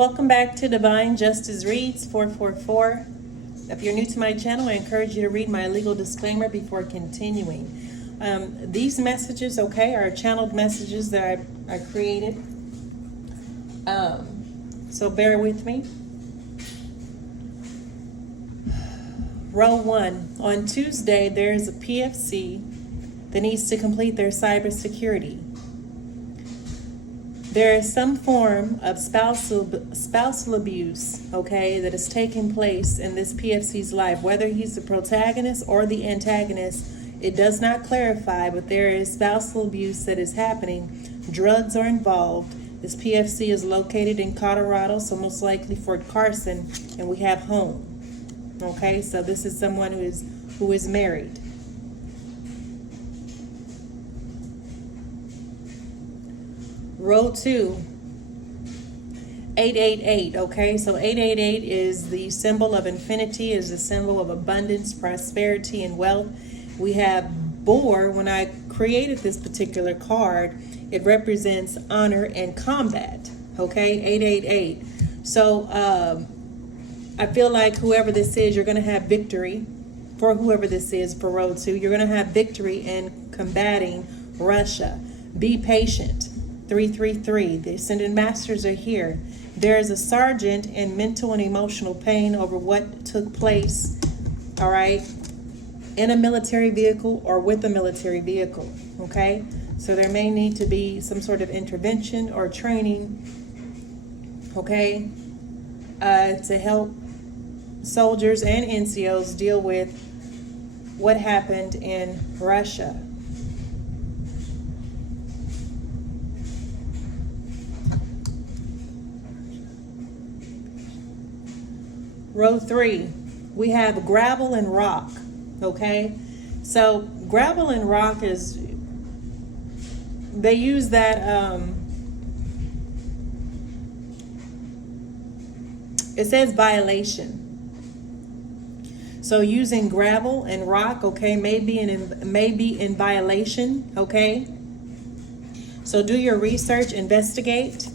Welcome back to Divine Justice Reads 444. If you're new to my channel, I encourage you to read my legal disclaimer before continuing. These messages, are channeled messages that I created. So bear with me. Row 1. On Tuesday, there is a PFC that needs to complete their cybersecurity. There is some form of spousal abuse, that is taking place in this PFC's life. Whether he's the protagonist or the antagonist, it does not clarify, but there is spousal abuse that is happening. Drugs are involved. This PFC is located in Colorado, so most likely Fort Carson, and we have home. So this is someone who is married. Row 2, 888, so 888 is the symbol of infinity, is the symbol of abundance, prosperity, and wealth. We have boar. When I created this particular card, it represents honor and combat, 888. So I feel like whoever this is, you're going to have victory. For whoever this is, for row 2, you're going to have victory in combating Russia. Be patient. 333, the Ascended Masters are here. There is a sergeant in mental and emotional pain over what took place, in a military vehicle or with a military vehicle, So there may need to be some sort of intervention or training, to help soldiers and NCOs deal with what happened in Russia. Row 3, we have gravel and rock, So gravel and rock is, they use that, it says violation. So using gravel and rock, may be in violation, So do your research, investigate.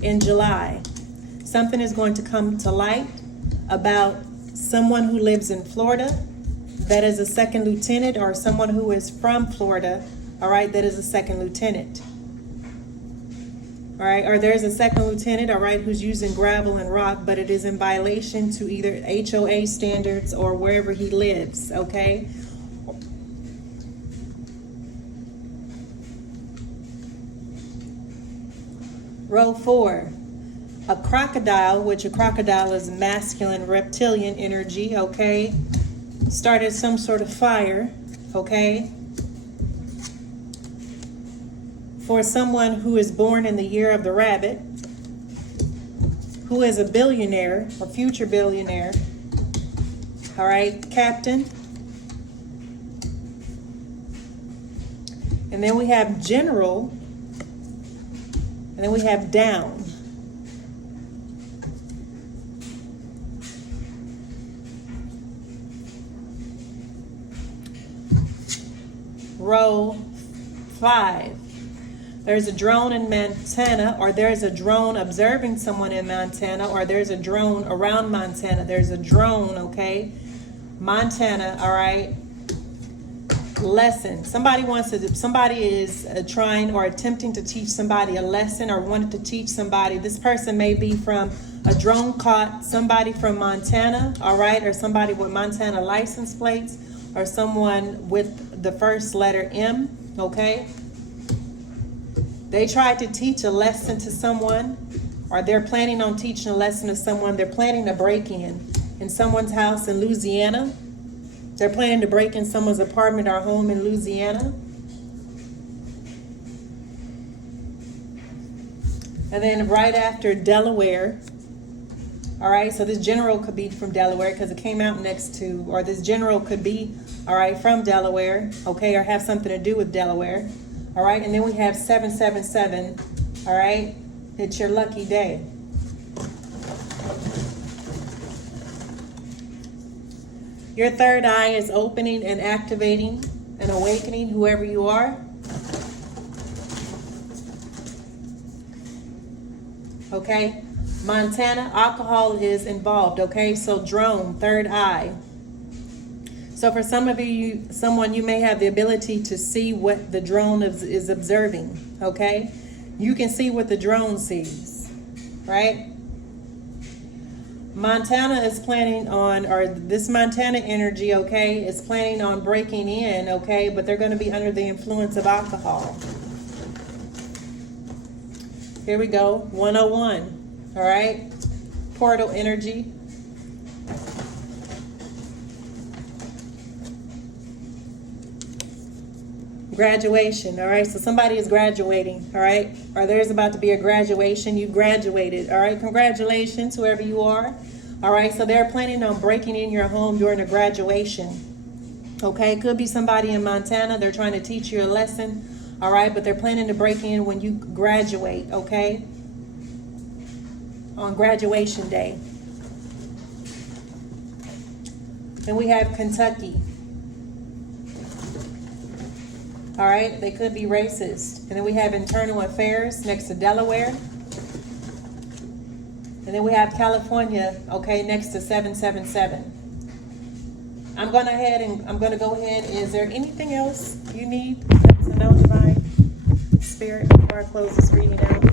In July, something is going to come to light about someone who lives in Florida that is a second lieutenant, or someone who is from Florida, that is a second lieutenant. Or there's a second lieutenant, who's using gravel and rock, but it is in violation to either HOA standards or wherever he lives, Row 4. A crocodile, which a crocodile is masculine reptilian energy, started some sort of fire, for someone who is born in the year of the rabbit, who is a billionaire or future billionaire, captain. And then we have general, and then we have down. Row 5. There's a drone in Montana, or there's a drone observing someone in Montana, or there's a drone around Montana. There's a drone, Montana, Lesson. Somebody is trying or attempting to teach somebody a lesson, or wanted to teach somebody. This person may be from a drone caught somebody from Montana, or somebody with Montana license plates, or someone with the first letter M, They tried to teach a lesson to someone, or they're planning on teaching a lesson to someone. They're planning to break in someone's house in Louisiana. They're planning to break in someone's apartment or home in Louisiana. And then right after Delaware, so this general could be from Delaware because it came out next to, or this general could be, from Delaware, or have something to do with Delaware. And then we have 777, it's your lucky day. Your third eye is opening and activating and awakening, whoever you are. Montana, alcohol is involved, okay? So drone, third eye. So for some of you, someone, you may have the ability to see what the drone is observing, okay? You can see what the drone sees, right? Montana is planning on, or this Montana energy, okay, is planning on breaking in, okay, but they're going to be under the influence of alcohol. Here we go, 101, all right? Portal energy. Graduation, all right? So somebody is graduating, all right? Or there's about to be a graduation. You graduated, all right? Congratulations, whoever you are. All right, so they're planning on breaking in your home during a graduation. Okay, could be somebody in Montana. They're trying to teach you a lesson, all right? But they're planning to break in when you graduate, okay? On graduation day. Then we have Kentucky. All right, they could be racist. And then we have internal affairs next to Delaware. And then we have California, okay, next to 777. I'm going to go ahead. Is there anything else you need to know, Divine Spirit, before I close this reading out?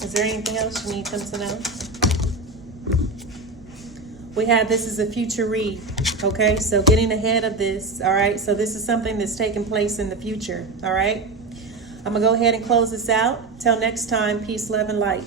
Is there anything else you need them to know? We have, this is a future read, okay? So getting ahead of this, all right? So this is something that's taking place in the future, all right? I'm going to go ahead and close this out. Till next time, peace, love, and light.